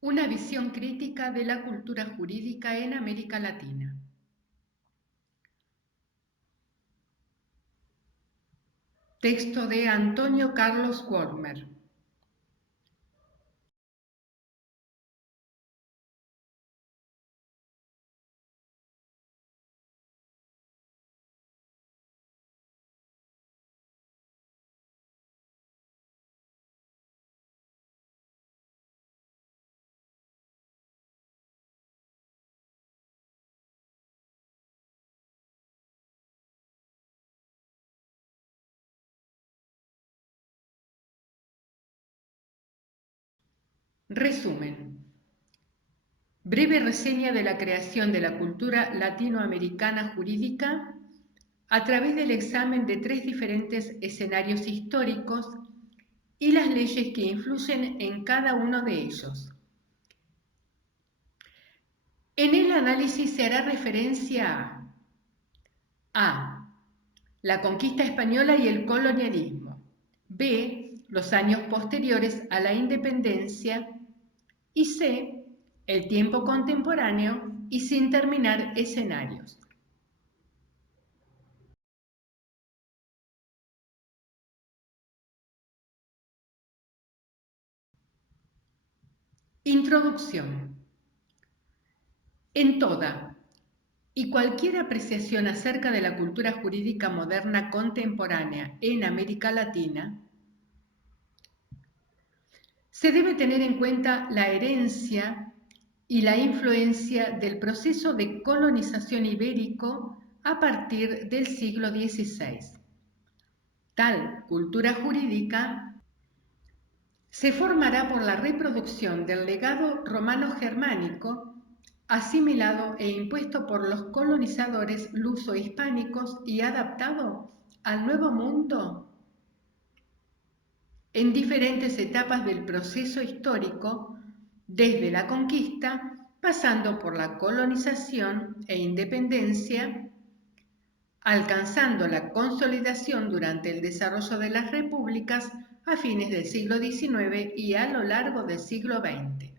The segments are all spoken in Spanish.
Una visión crítica de la cultura jurídica en América Latina. Texto de Antonio Carlos Wormer. Resumen. Breve reseña de la creación de la cultura latinoamericana jurídica a través del examen de tres diferentes escenarios históricos y las leyes que influyen en cada uno de ellos. En el análisis se hará referencia a la conquista española y el colonialismo, B, los años posteriores a la independencia y C, el tiempo contemporáneo y sin terminar escenarios. Introducción. En toda y cualquier apreciación acerca de la cultura jurídica moderna contemporánea en América Latina, se debe tener en cuenta la herencia y la influencia del proceso de colonización ibérico a partir del siglo XVI. Tal cultura jurídica se formará por la reproducción del legado romano-germánico asimilado e impuesto por los colonizadores luso-hispánicos y adaptado al Nuevo Mundo en diferentes etapas del proceso histórico, desde la conquista, pasando por la colonización e independencia, alcanzando la consolidación durante el desarrollo de las repúblicas a fines del siglo XIX y a lo largo del siglo XX.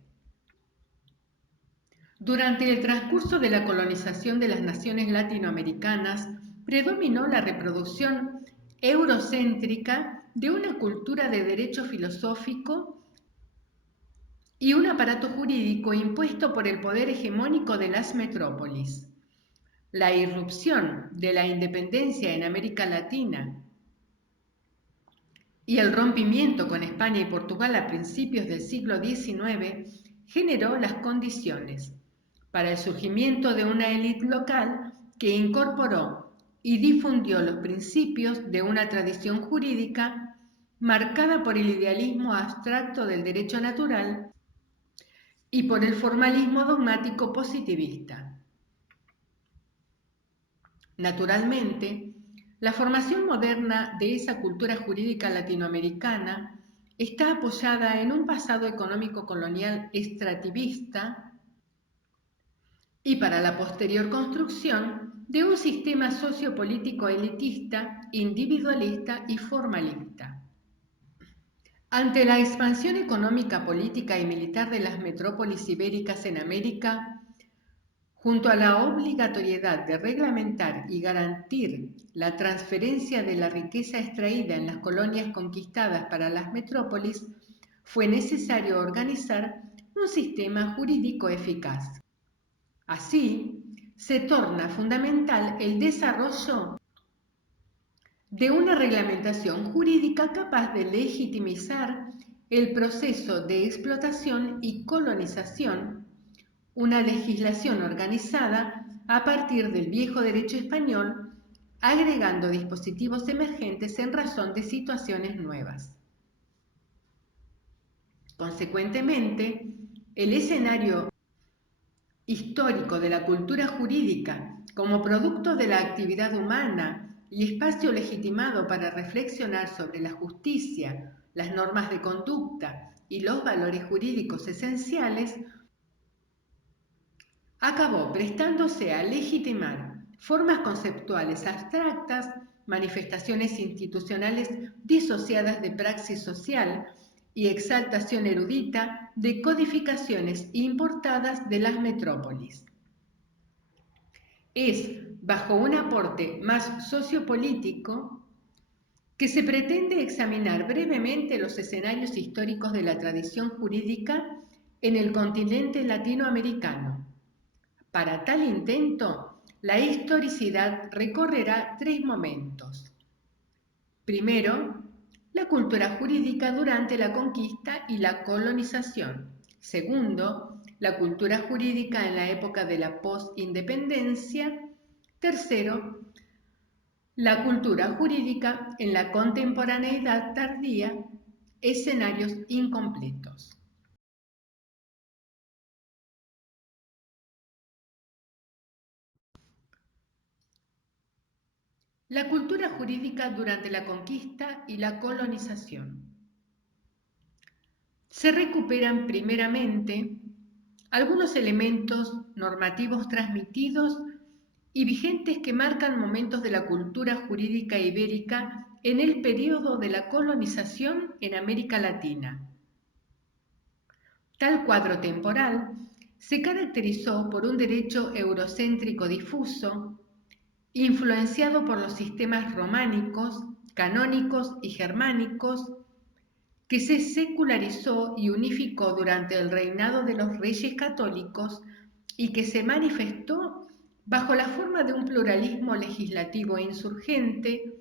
Durante el transcurso de la colonización de las naciones latinoamericanas, predominó la reproducción eurocéntrica de una cultura de derecho filosófico y un aparato jurídico impuesto por el poder hegemónico de las metrópolis. La irrupción de la independencia en América Latina y el rompimiento con España y Portugal a principios del siglo XIX generó las condiciones para el surgimiento de una élite local que incorporó y difundió los principios de una tradición jurídica marcada por el idealismo abstracto del derecho natural y por el formalismo dogmático positivista. Naturalmente, la formación moderna de esa cultura jurídica latinoamericana está apoyada en un pasado económico colonial extractivista y para la posterior construcción de un sistema sociopolítico elitista, individualista y formalista. Ante la expansión económica, política y militar de las metrópolis ibéricas en América, junto a la obligatoriedad de reglamentar y garantir la transferencia de la riqueza extraída en las colonias conquistadas para las metrópolis, fue necesario organizar un sistema jurídico eficaz. Así, se torna fundamental el desarrollo de una reglamentación jurídica capaz de legitimizar el proceso de explotación y colonización, una legislación organizada a partir del viejo derecho español, agregando dispositivos emergentes en razón de situaciones nuevas. Consecuentemente, el escenario histórico de la cultura jurídica como producto de la actividad humana y espacio legitimado para reflexionar sobre la justicia, las normas de conducta y los valores jurídicos esenciales, acabó prestándose a legitimar formas conceptuales abstractas, manifestaciones institucionales disociadas de praxis social y exaltación erudita de codificaciones importadas de las metrópolis. Es bajo un aporte más sociopolítico que se pretende examinar brevemente los escenarios históricos de la tradición jurídica en el continente latinoamericano. Para tal intento, la historicidad recorrerá tres momentos. Primero, la cultura jurídica durante la conquista y la colonización. Segundo, la cultura jurídica en la época de la postindependencia. Tercero, la cultura jurídica en la contemporaneidad tardía, escenarios incompletos. La cultura jurídica durante la conquista y la colonización. Se recuperan primeramente algunos elementos normativos transmitidos y vigentes que marcan momentos de la cultura jurídica ibérica en el período de la colonización en América Latina. Tal cuadro temporal se caracterizó por un derecho eurocéntrico difuso, influenciado por los sistemas románicos, canónicos y germánicos, que se secularizó y unificó durante el reinado de los reyes católicos y que se manifestó bajo la forma de un pluralismo legislativo e insurgente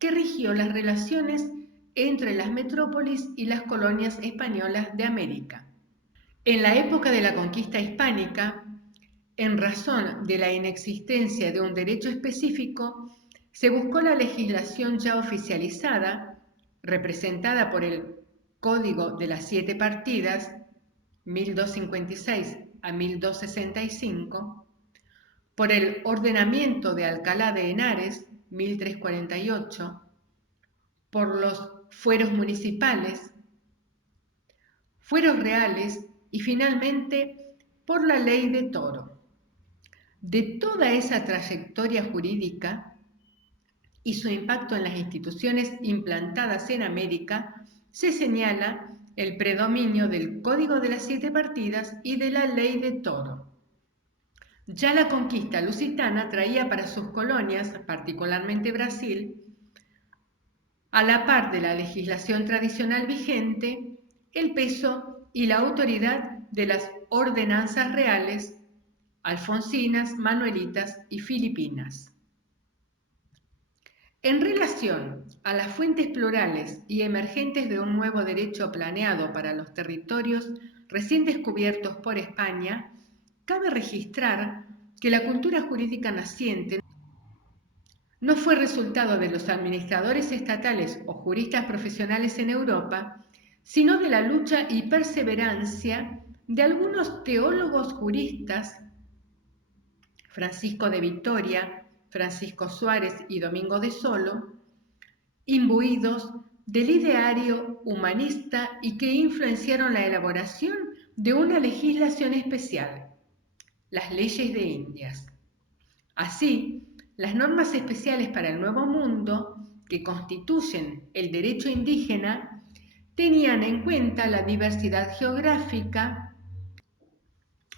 que rigió las relaciones entre las metrópolis y las colonias españolas de América. En la época de la conquista hispánica, en razón de la inexistencia de un derecho específico, se buscó la legislación ya oficializada, representada por el Código de las Siete Partidas, 1256 a 1265, por el Ordenamiento de Alcalá de Henares, 1348, por los fueros municipales, fueros reales y finalmente por la Ley de Toro. De toda esa trayectoria jurídica y su impacto en las instituciones implantadas en América, se señala el predominio del Código de las Siete Partidas y de la Ley de Toro. Ya la conquista lusitana traía para sus colonias, particularmente Brasil, a la par de la legislación tradicional vigente, el peso y la autoridad de las ordenanzas reales alfonsinas, manuelitas y filipinas. En relación a las fuentes plurales y emergentes de un nuevo derecho planeado para los territorios recién descubiertos por España, cabe registrar que la cultura jurídica naciente no fue resultado de los administradores estatales o juristas profesionales en Europa, sino de la lucha y perseverancia de algunos teólogos juristas, Francisco de Vitoria, Francisco Suárez y Domingo de Solo, imbuidos del ideario humanista y que influenciaron la elaboración de una legislación especial, las leyes de Indias. Así, las normas especiales para el Nuevo Mundo, que constituyen el derecho indígena, tenían en cuenta la diversidad geográfica,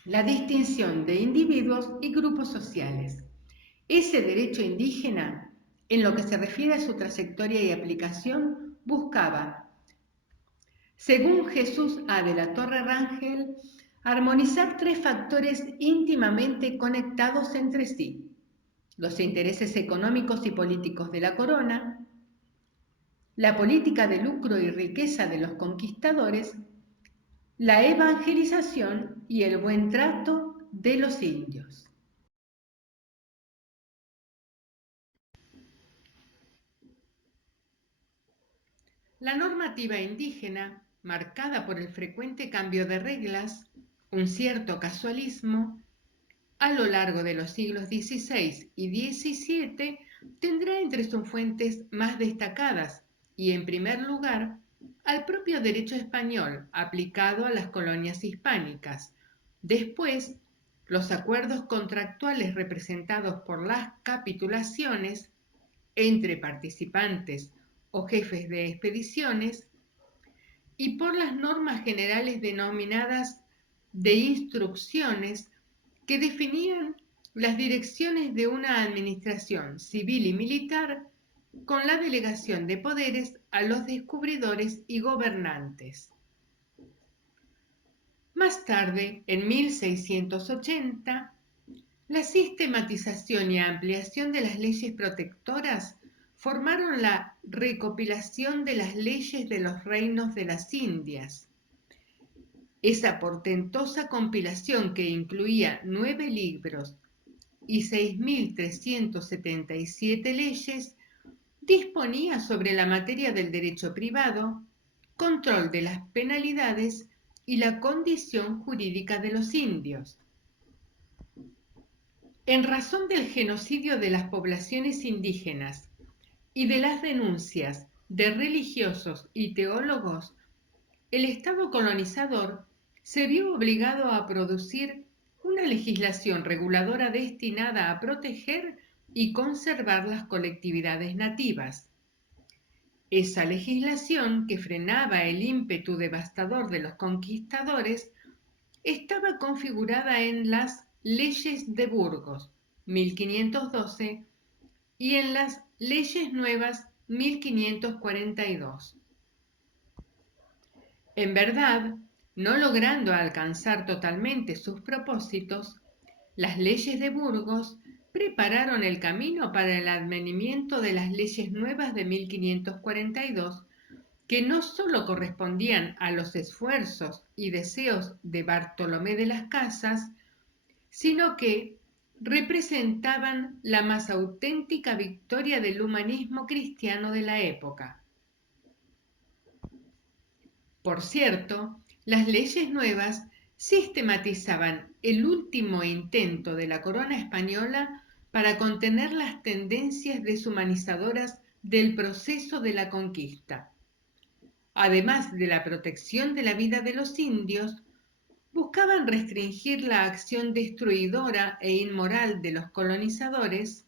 la distinción de individuos y grupos sociales. Ese derecho indígena, en lo que se refiere a su trayectoria y aplicación, buscaba, según Jesús A. de la Torre Rangel, armonizar tres factores íntimamente conectados entre sí: los intereses económicos y políticos de la corona, la política de lucro y riqueza de los conquistadores, la evangelización y el buen trato de los indios. La normativa indígena, marcada por el frecuente cambio de reglas, un cierto casualismo, a lo largo de los siglos XVI y XVII, tendrá entre sus fuentes más destacadas y, en primer lugar, al propio derecho español aplicado a las colonias hispánicas. Después, los acuerdos contractuales representados por las capitulaciones entre participantes o jefes de expediciones, y por las normas generales denominadas de instrucciones que definían las direcciones de una administración civil y militar con la delegación de poderes a los descubridores y gobernantes. Más tarde, en 1680, la sistematización y ampliación de las leyes protectoras formaron la recopilación de las leyes de los reinos de las Indias. Esa portentosa compilación, que incluía 9 libros y 6.377 leyes, disponía sobre la materia del derecho privado, control de las penalidades y la condición jurídica de los indios. En razón del genocidio de las poblaciones indígenas y de las denuncias de religiosos y teólogos, el Estado colonizador se vio obligado a producir una legislación reguladora destinada a proteger y conservar las colectividades nativas. Esa legislación, que frenaba el ímpetu devastador de los conquistadores, estaba configurada en las Leyes de Burgos, 1512, y en las Leyes Nuevas, 1542. En verdad, no logrando alcanzar totalmente sus propósitos, las Leyes de Burgos prepararon el camino para el advenimiento de las Leyes Nuevas de 1542, que no sólo correspondían a los esfuerzos y deseos de Bartolomé de las Casas, sino que representaban la más auténtica victoria del humanismo cristiano de la época. Por cierto, las leyes nuevas sistematizaban el último intento de la corona española para contener las tendencias deshumanizadoras del proceso de la conquista. Además de la protección de la vida de los indios, buscaban restringir la acción destruidora e inmoral de los colonizadores,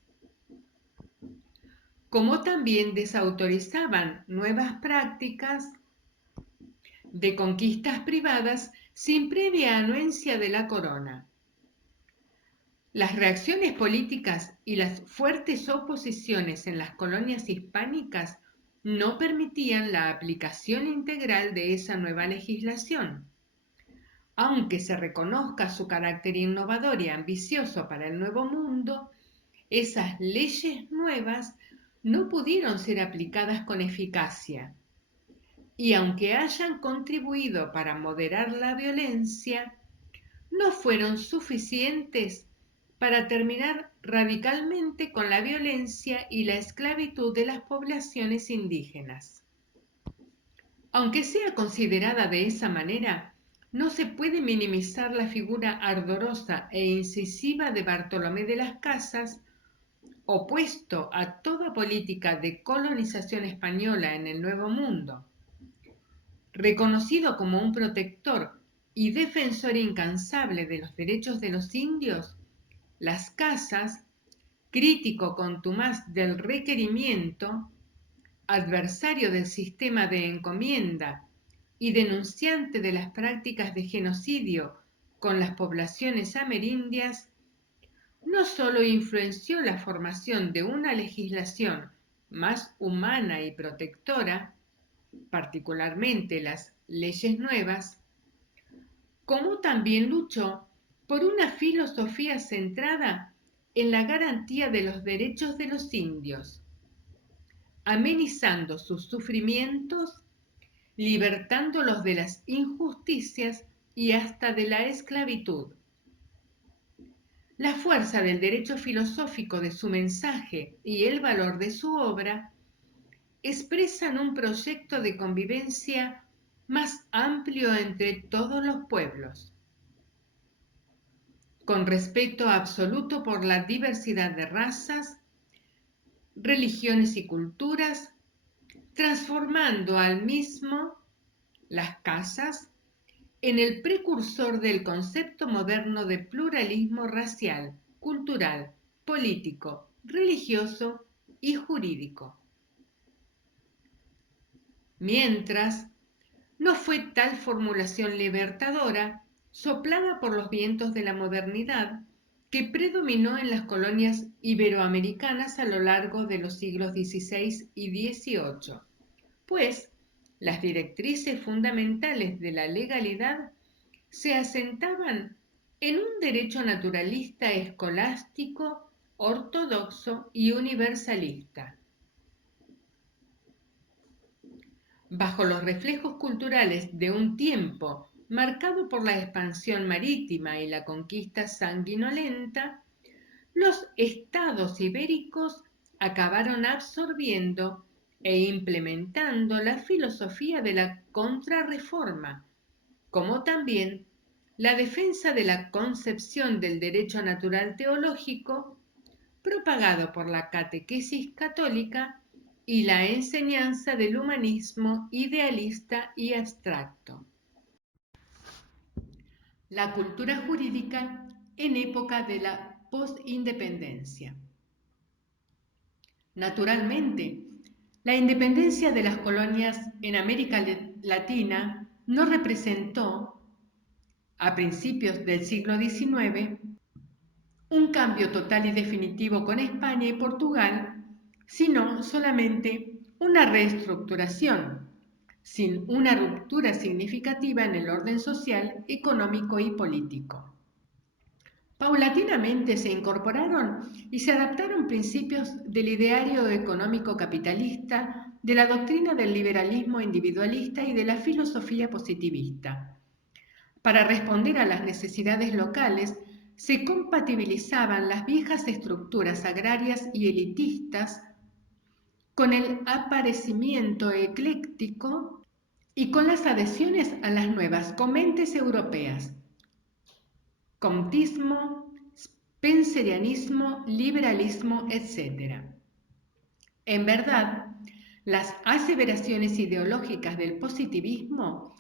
como también desautorizaban nuevas prácticas de conquistas privadas sin previa anuencia de la corona. Las reacciones políticas y las fuertes oposiciones en las colonias hispánicas no permitían la aplicación integral de esa nueva legislación. Aunque se reconozca su carácter innovador y ambicioso para el Nuevo Mundo, esas leyes nuevas no pudieron ser aplicadas con eficacia. Y aunque hayan contribuido para moderar la violencia, no fueron suficientes para terminar radicalmente con la violencia y la esclavitud de las poblaciones indígenas. Aunque sea considerada de esa manera, no se puede minimizar la figura ardorosa e incisiva de Bartolomé de las Casas, opuesto a toda política de colonización española en el Nuevo Mundo. Reconocido como un protector y defensor incansable de los derechos de los indios, Las Casas, crítico contumaz del requerimiento, adversario del sistema de encomienda y denunciante de las prácticas de genocidio con las poblaciones amerindias, no solo influenció la formación de una legislación más humana y protectora, particularmente las leyes nuevas, como también luchó por una filosofía centrada en la garantía de los derechos de los indios, amenizando sus sufrimientos, libertándolos de las injusticias y hasta de la esclavitud. La fuerza del derecho filosófico de su mensaje y el valor de su obra expresan un proyecto de convivencia más amplio entre todos los pueblos, con respeto absoluto por la diversidad de razas, religiones y culturas, transformando al mismo Las Casas en el precursor del concepto moderno de pluralismo racial, cultural, político, religioso y jurídico. Mientras, no fue tal formulación libertadora, soplada por los vientos de la modernidad, que predominó en las colonias iberoamericanas a lo largo de los siglos XVI y XVIII, pues las directrices fundamentales de la legalidad se asentaban en un derecho naturalista escolástico, ortodoxo y universalista. Bajo los reflejos culturales de un tiempo marcado por la expansión marítima y la conquista sanguinolenta, los estados ibéricos acabaron absorbiendo e implementando la filosofía de la contrarreforma, como también la defensa de la concepción del derecho natural teológico propagado por la catequesis católica y la enseñanza del humanismo idealista y abstracto. La cultura jurídica en época de la postindependencia. Naturalmente, la independencia de las colonias en América Latina no representó, a principios del siglo XIX, un cambio total y definitivo con España y Portugal, sino solamente una reestructuración, sin una ruptura significativa en el orden social, económico y político. Paulatinamente se incorporaron y se adaptaron principios del ideario económico capitalista, de la doctrina del liberalismo individualista y de la filosofía positivista. Para responder a las necesidades locales, se compatibilizaban las viejas estructuras agrarias y elitistas con el aparecimiento ecléctico y con las adhesiones a las nuevas corrientes europeas, comtismo, spencerianismo, liberalismo, etc. En verdad, las aseveraciones ideológicas del positivismo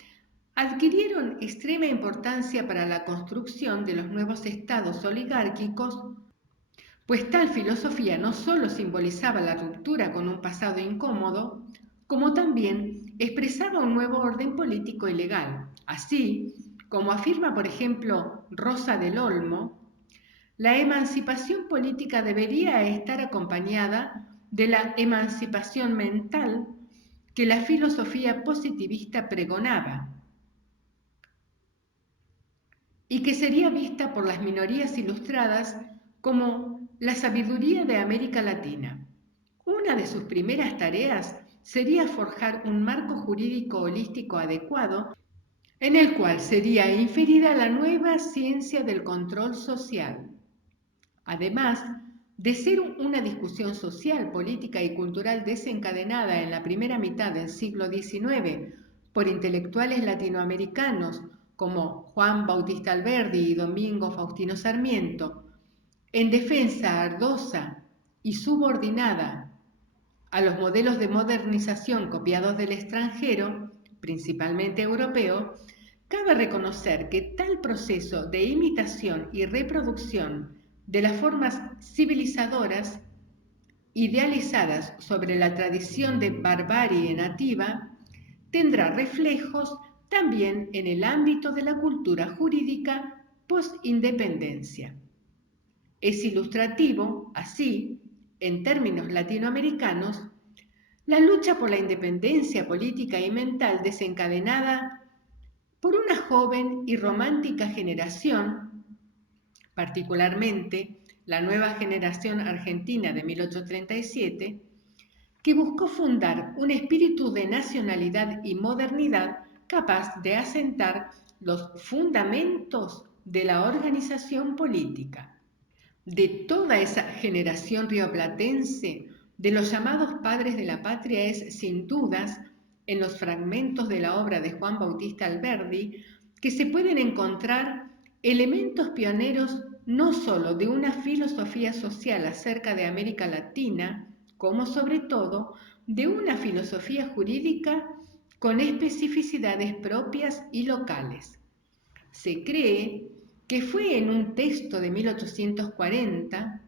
adquirieron extrema importancia para la construcción de los nuevos estados oligárquicos, pues tal filosofía no solo simbolizaba la ruptura con un pasado incómodo, como también expresaba un nuevo orden político y legal. Así, como afirma por ejemplo Rosa del Olmo, la emancipación política debería estar acompañada de la emancipación mental que la filosofía positivista pregonaba y que sería vista por las minorías ilustradas como la sabiduría de América Latina. Una de sus primeras tareas sería forjar un marco jurídico holístico adecuado en el cual sería inferida la nueva ciencia del control social. Además de ser una discusión social, política y cultural desencadenada en la primera mitad del siglo XIX por intelectuales latinoamericanos como Juan Bautista Alberdi y Domingo Faustino Sarmiento, en defensa ardosa y subordinada a los modelos de modernización copiados del extranjero, principalmente europeo, cabe reconocer que tal proceso de imitación y reproducción de las formas civilizadoras idealizadas sobre la tradición de barbarie nativa tendrá reflejos también en el ámbito de la cultura jurídica post-independencia. Es ilustrativo, así, en términos latinoamericanos, la lucha por la independencia política y mental desencadenada por una joven y romántica generación, particularmente la nueva generación argentina de 1837, que buscó fundar un espíritu de nacionalidad y modernidad capaz de asentar los fundamentos de la organización política. De toda esa generación rioplatense, de los llamados padres de la patria, es sin dudas en los fragmentos de la obra de Juan Bautista Alberdi que se pueden encontrar elementos pioneros no solo de una filosofía social acerca de América Latina, como sobre todo de una filosofía jurídica con especificidades propias y locales. Se cree que fue en un texto de 1840,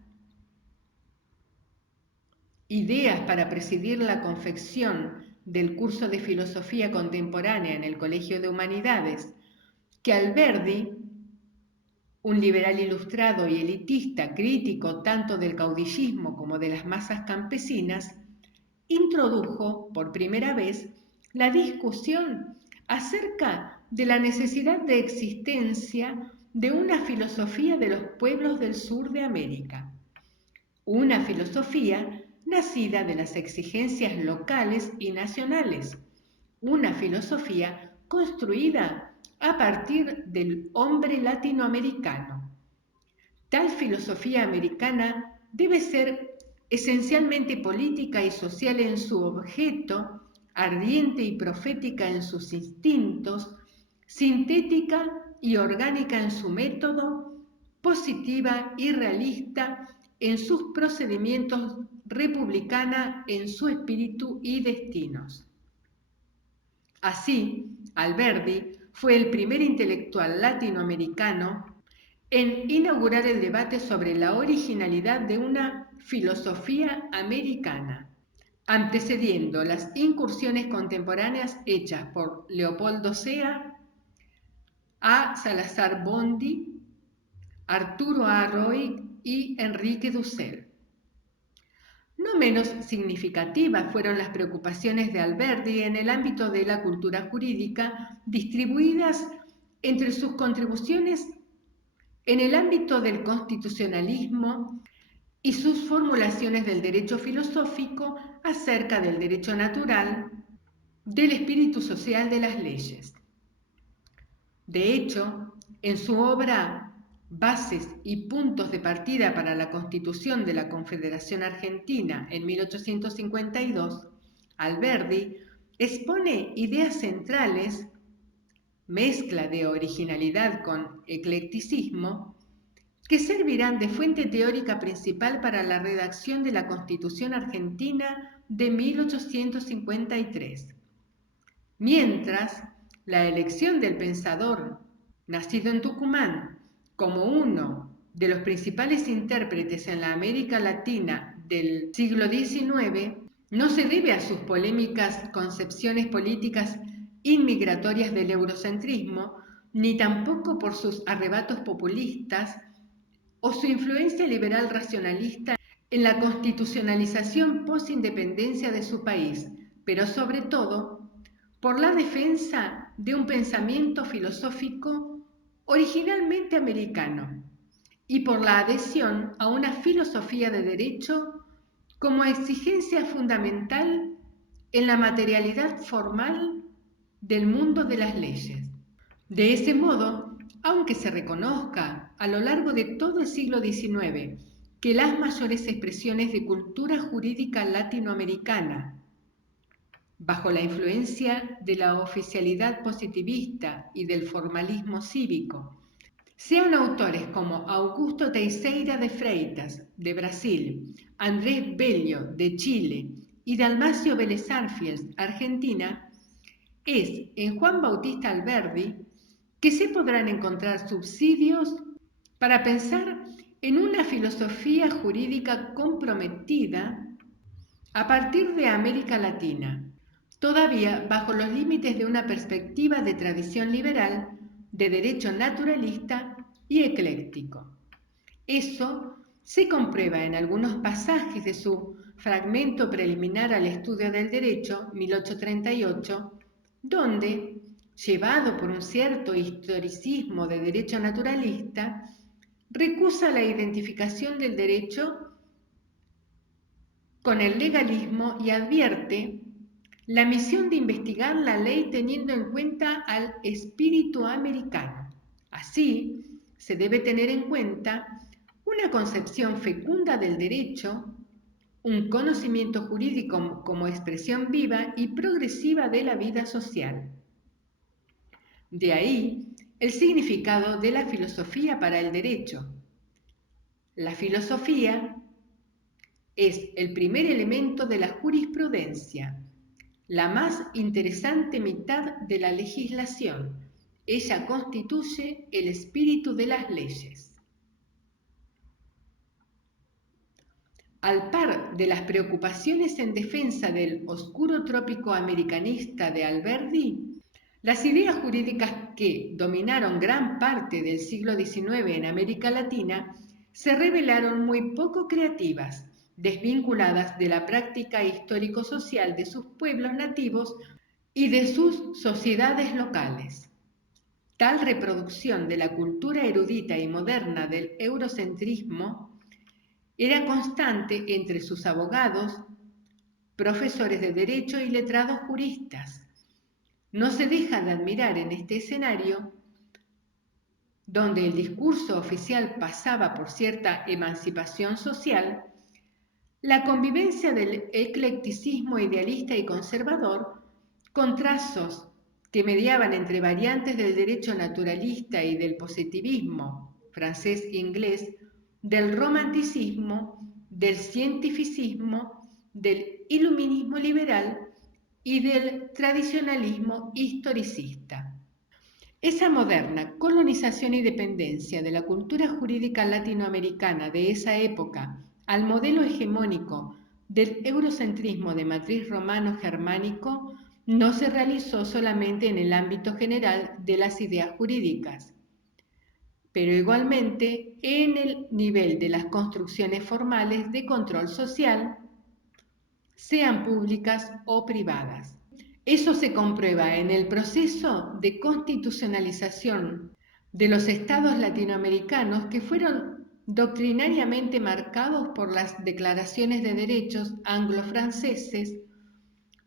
Ideas para presidir la confección del curso de Filosofía Contemporánea en el Colegio de Humanidades que Alberdi, un liberal ilustrado y elitista, crítico tanto del caudillismo como de las masas campesinas, introdujo por primera vez la discusión acerca de la necesidad de existencia de una filosofía de los pueblos del sur de América, una filosofía nacida de las exigencias locales y nacionales, una filosofía construida a partir del hombre latinoamericano. Tal filosofía americana debe ser esencialmente política y social en su objeto, ardiente y profética en sus instintos, sintética y orgánica en su método, positiva y realista en sus procedimientos, republicana en su espíritu y destinos. Así, Alberdi fue el primer intelectual latinoamericano en inaugurar el debate sobre la originalidad de una filosofía americana, antecediendo las incursiones contemporáneas hechas por Leopoldo Sea, A. Salazar Bondy, Arturo A. Roig y Enrique Dussel. No menos significativas fueron las preocupaciones de Alberdi en el ámbito de la cultura jurídica, distribuidas entre sus contribuciones en el ámbito del constitucionalismo y sus formulaciones del derecho filosófico acerca del derecho natural, del espíritu social de las leyes. De hecho, en su obra Bases y puntos de partida para la Constitución de la Confederación Argentina en 1852, Alberdi expone ideas centrales, mezcla de originalidad con eclecticismo, que servirán de fuente teórica principal para la redacción de la Constitución Argentina de 1853. Mientras, la elección del pensador nacido en Tucumán como uno de los principales intérpretes en la América Latina del siglo XIX no se debe a sus polémicas concepciones políticas inmigratorias del eurocentrismo, ni tampoco por sus arrebatos populistas o su influencia liberal racionalista en la constitucionalización post-independencia de su país, pero sobre todo por la defensa de un pensamiento filosófico originalmente americano y por la adhesión a una filosofía de derecho como exigencia fundamental en la materialidad formal del mundo de las leyes. De ese modo, aunque se reconozca a lo largo de todo el siglo XIX que las mayores expresiones de cultura jurídica latinoamericana, bajo la influencia de la oficialidad positivista y del formalismo cívico, sean autores como Augusto Teixeira de Freitas, de Brasil, Andrés Bello, de Chile, y Dalmacio Vélez Arfield, Argentina, es en Juan Bautista Alberdi que se podrán encontrar subsidios para pensar en una filosofía jurídica comprometida a partir de América Latina, todavía bajo los límites de una perspectiva de tradición liberal, de derecho naturalista y ecléctico. Eso se comprueba en algunos pasajes de su Fragmento preliminar al estudio del derecho, 1838, donde, llevado por un cierto historicismo de derecho naturalista, recusa la identificación del derecho con el legalismo y advierte la misión de investigar la ley teniendo en cuenta al espíritu americano. Así, se debe tener en cuenta una concepción fecunda del derecho, un conocimiento jurídico como expresión viva y progresiva de la vida social. De ahí el significado de la filosofía para el derecho. La filosofía es el primer elemento de la jurisprudencia, la más interesante mitad de la legislación. Ella constituye el espíritu de las leyes. Al par de las preocupaciones en defensa del oscuro trópico americanista de Alberdi, las ideas jurídicas que dominaron gran parte del siglo XIX en América Latina se revelaron muy poco creativas, desvinculadas de la práctica histórico-social de sus pueblos nativos y de sus sociedades locales. Tal reproducción de la cultura erudita y moderna del eurocentrismo era constante entre sus abogados, profesores de derecho y letrados juristas. No se deja de admirar en este escenario, donde el discurso oficial pasaba por cierta emancipación social, la convivencia del eclecticismo idealista y conservador, con trazos que mediaban entre variantes del derecho naturalista y del positivismo francés e inglés, del romanticismo, del cientificismo, del iluminismo liberal y del tradicionalismo historicista. Esa moderna colonización y dependencia de la cultura jurídica latinoamericana de esa época al modelo hegemónico del eurocentrismo de matriz romano-germánico no se realizó solamente en el ámbito general de las ideas jurídicas, pero igualmente en el nivel de las construcciones formales de control social, sean públicas o privadas. Eso se comprueba en el proceso de constitucionalización de los estados latinoamericanos que fueron doctrinariamente marcados por las declaraciones de derechos anglo-franceses,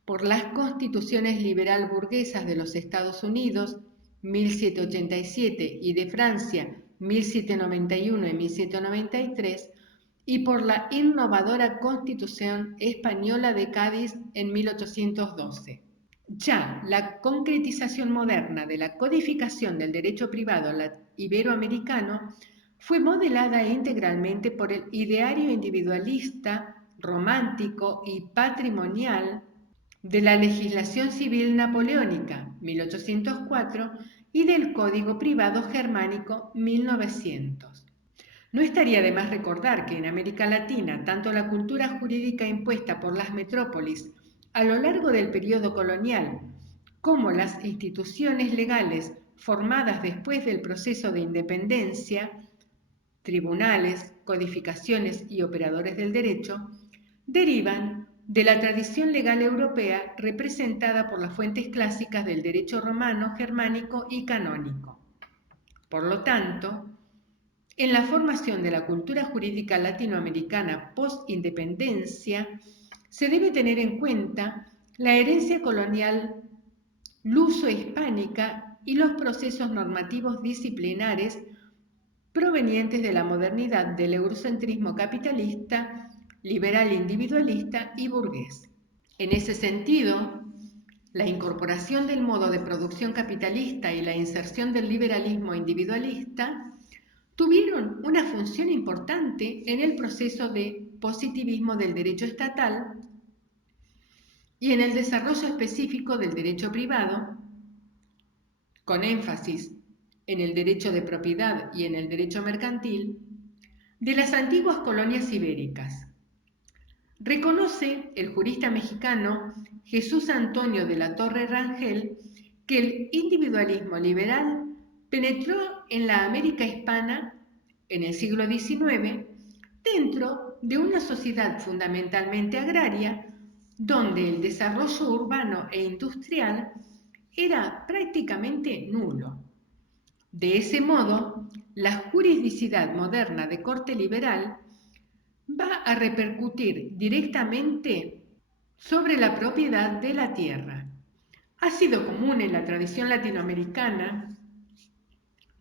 por las constituciones liberal burguesas de los Estados Unidos 1787 y de Francia 1791 y 1793 y por la innovadora Constitución española de Cádiz en 1812. Ya la concretización moderna de la codificación del derecho privado iberoamericano fue modelada integralmente por el ideario individualista, romántico y patrimonial de la legislación civil napoleónica, 1804, y del Código Privado Germánico, 1900. No estaría de más recordar que en América Latina, tanto la cultura jurídica impuesta por las metrópolis a lo largo del periodo colonial, como las instituciones legales formadas después del proceso de independencia, tribunales, codificaciones y operadores del derecho, derivan de la tradición legal europea representada por las fuentes clásicas del derecho romano, germánico y canónico. Por lo tanto, en la formación de la cultura jurídica latinoamericana post-independencia, se debe tener en cuenta la herencia colonial luso-hispánica y los procesos normativos disciplinares provenientes de la modernidad del eurocentrismo capitalista, liberal individualista y burgués. En ese sentido, la incorporación del modo de producción capitalista y la inserción del liberalismo individualista tuvieron una función importante en el proceso de positivismo del derecho estatal y en el desarrollo específico del derecho privado, con énfasis en el derecho de propiedad y en el derecho mercantil, de las antiguas colonias ibéricas. Reconoce el jurista mexicano Jesús Antonio de la Torre Rangel que el individualismo liberal penetró en la América hispana en el siglo XIX dentro de una sociedad fundamentalmente agraria donde el desarrollo urbano e industrial era prácticamente nulo. De ese modo, la juridicidad moderna de corte liberal va a repercutir directamente sobre la propiedad de la tierra. Ha sido común en la tradición latinoamericana,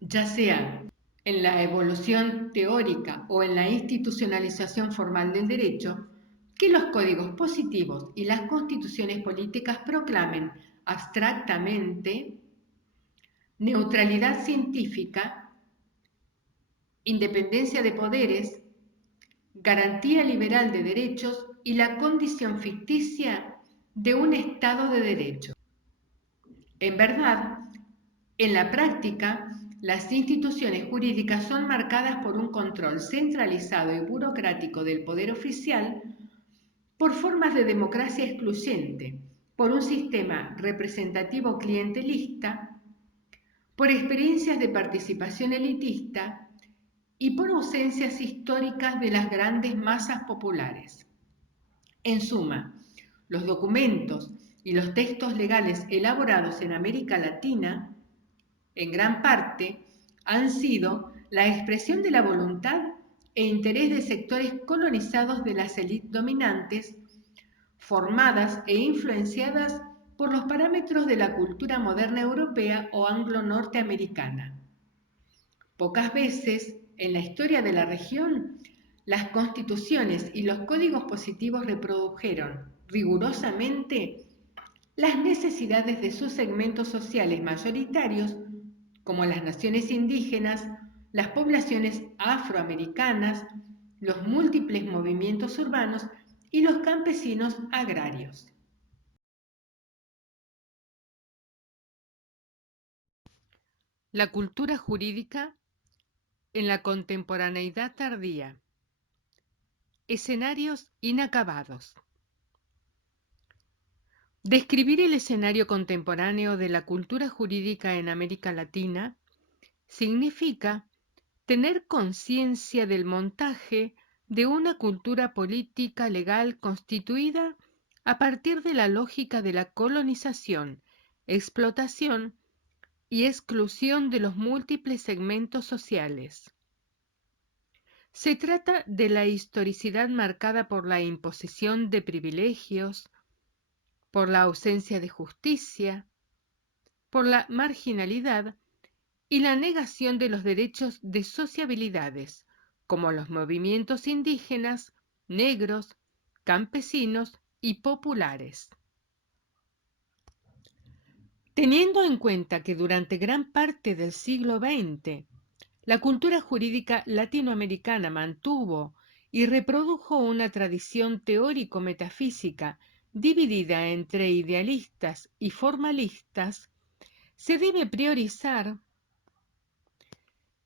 ya sea en la evolución teórica o en la institucionalización formal del derecho, que los códigos positivos y las constituciones políticas proclamen abstractamente neutralidad científica, independencia de poderes, garantía liberal de derechos y la condición ficticia de un Estado de Derecho. En verdad, en la práctica, las instituciones jurídicas son marcadas por un control centralizado y burocrático del poder oficial, por formas de democracia excluyente, por un sistema representativo clientelista, por experiencias de participación elitista y por ausencias históricas de las grandes masas populares. En suma, los documentos y los textos legales elaborados en América Latina, en gran parte, han sido la expresión de la voluntad e interés de sectores colonizados de las élites dominantes, formadas e influenciadas por los parámetros de la cultura moderna europea o anglo-norteamericana. Pocas veces en la historia de la región, las constituciones y los códigos positivos reprodujeron rigurosamente las necesidades de sus segmentos sociales mayoritarios, como las naciones indígenas, las poblaciones afroamericanas, los múltiples movimientos urbanos y los campesinos agrarios. La cultura jurídica en la contemporaneidad tardía. Escenarios inacabados. Describir el escenario contemporáneo de la cultura jurídica en América Latina significa tener conciencia del montaje de una cultura política legal constituida a partir de la lógica de la colonización, explotación y exclusión de los múltiples segmentos sociales. Se trata de la historicidad marcada por la imposición de privilegios, por la ausencia de justicia, por la marginalidad y la negación de los derechos de sociabilidades, como los movimientos indígenas, negros, campesinos y populares. Teniendo en cuenta que durante gran parte del siglo XX, la cultura jurídica latinoamericana mantuvo y reprodujo una tradición teórico-metafísica dividida entre idealistas y formalistas, se debe priorizar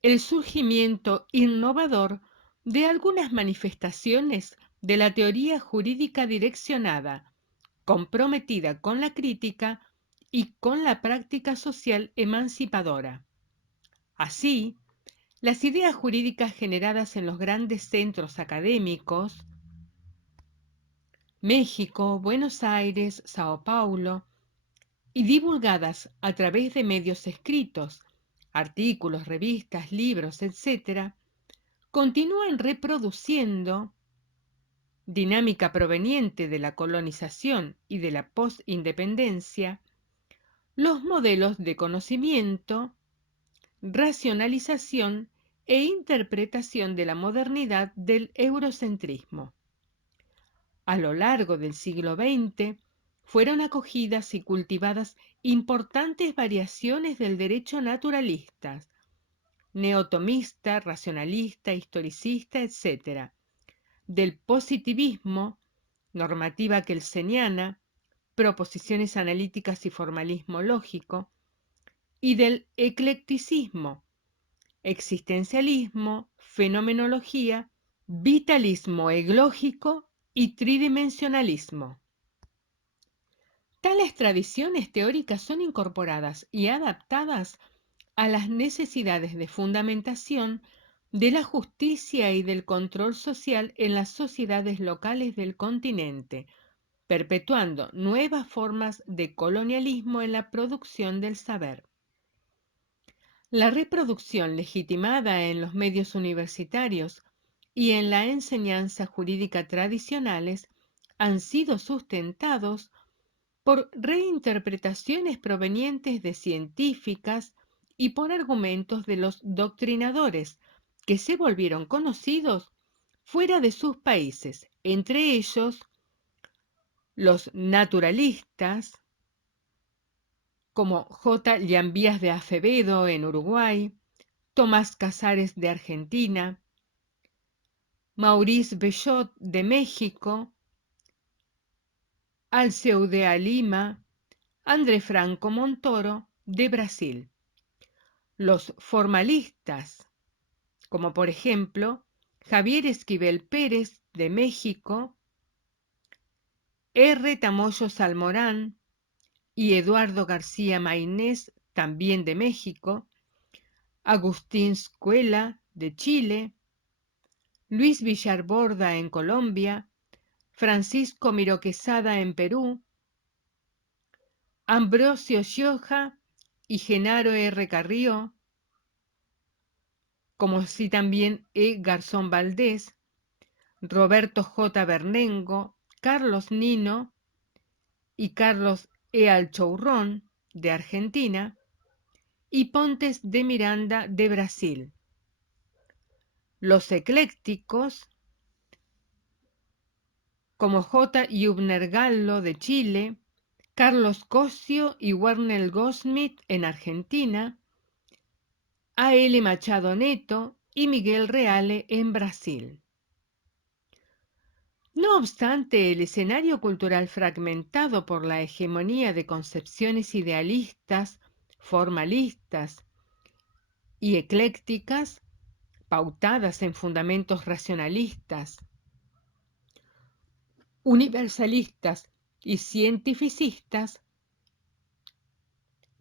el surgimiento innovador de algunas manifestaciones de la teoría jurídica direccionada, comprometida con la crítica y con la práctica social emancipadora. Así, las ideas jurídicas generadas en los grandes centros académicos, México, Buenos Aires, Sao Paulo, y divulgadas a través de medios escritos, artículos, revistas, libros, etc., continúan reproduciendo dinámica proveniente de la colonización y de la postindependencia, los modelos de conocimiento, racionalización e interpretación de la modernidad del eurocentrismo. A lo largo del siglo XX fueron acogidas y cultivadas importantes variaciones del derecho naturalista, neotomista, racionalista, historicista, etc., del positivismo, normativa kelseniana, proposiciones analíticas y formalismo lógico, y del eclecticismo, existencialismo, fenomenología, vitalismo eglógico y tridimensionalismo. Tales tradiciones teóricas son incorporadas y adaptadas a las necesidades de fundamentación de la justicia y del control social en las sociedades locales del continente, perpetuando nuevas formas de colonialismo en la producción del saber. La reproducción legitimada en los medios universitarios y en la enseñanza jurídica tradicionales han sido sustentados por reinterpretaciones provenientes de científicas y por argumentos de los doctrinadores que se volvieron conocidos fuera de sus países, entre ellos los naturalistas, como J. Llambías de Acevedo en Uruguay, Tomás Casares de Argentina, Maurice Bellot de México, Alceu de Lima, André Franco Montoro de Brasil. los formalistas, como por ejemplo Javier Esquivel Pérez de México, R. Tamoyo Salmorán y Eduardo García Maynés, también de México, Agustín Scuela de Chile, Luis Villar Borda en Colombia, Francisco Miró Quesada en Perú, Ambrosio Gioja y Genaro R. Carrió, como así también E. Garzón Valdés, Roberto J. Bernengo, Carlos Nino y Carlos E. Alchourrón de Argentina y Pontes de Miranda de Brasil. Los eclécticos, como J. Hübner Gallo de Chile, Carlos Cosio y Werner Goldsmith en Argentina, A. L. Machado Neto y Miguel Reale en Brasil. No obstante, el escenario cultural fragmentado por la hegemonía de concepciones idealistas, formalistas y eclécticas, pautadas en fundamentos racionalistas, universalistas y cientificistas,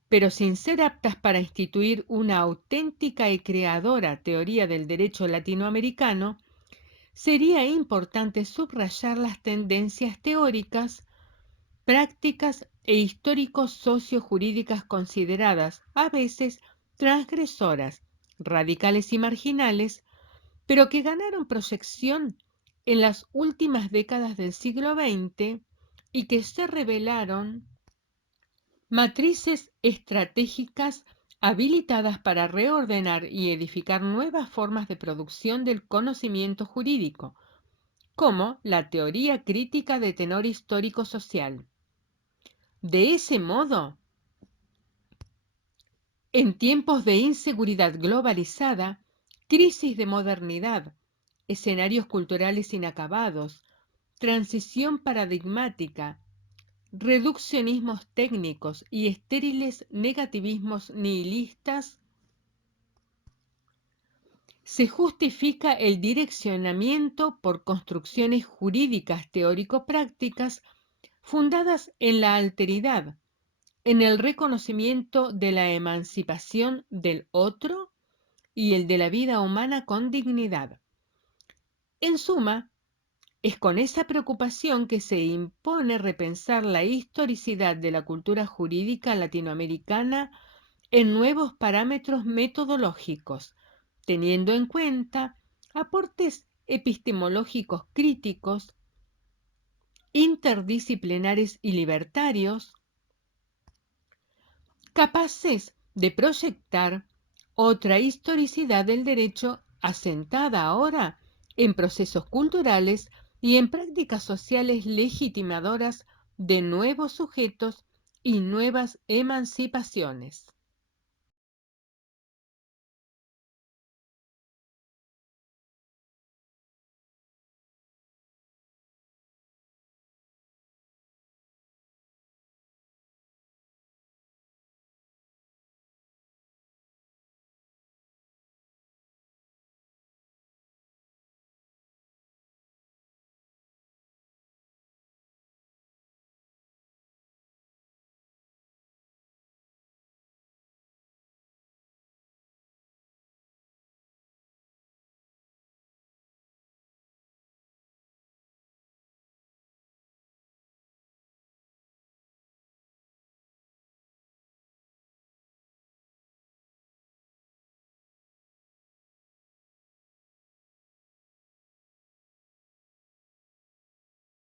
pero sin ser aptas para instituir una auténtica y creadora teoría del derecho latinoamericano, sería importante subrayar las tendencias teóricas, prácticas e históricos sociojurídicas consideradas a veces transgresoras, radicales y marginales, pero que ganaron proyección en las últimas décadas del siglo XX y que se revelaron matrices estratégicas habilitadas para reordenar y edificar nuevas formas de producción del conocimiento jurídico, como la teoría crítica de tenor histórico-social. De ese modo, en tiempos de inseguridad globalizada, crisis de modernidad, escenarios culturales inacabados, transición paradigmática, reduccionismos técnicos y estériles negativismos nihilistas, se justifica el direccionamiento por construcciones jurídicas teórico-prácticas fundadas en la alteridad, en el reconocimiento de la emancipación del otro y el de la vida humana con dignidad. En suma, es con esa preocupación que se impone repensar la historicidad de la cultura jurídica latinoamericana en nuevos parámetros metodológicos, teniendo en cuenta aportes epistemológicos críticos, interdisciplinares y libertarios, capaces de proyectar otra historicidad del derecho asentada ahora en procesos culturales y en prácticas sociales legitimadoras de nuevos sujetos y nuevas emancipaciones.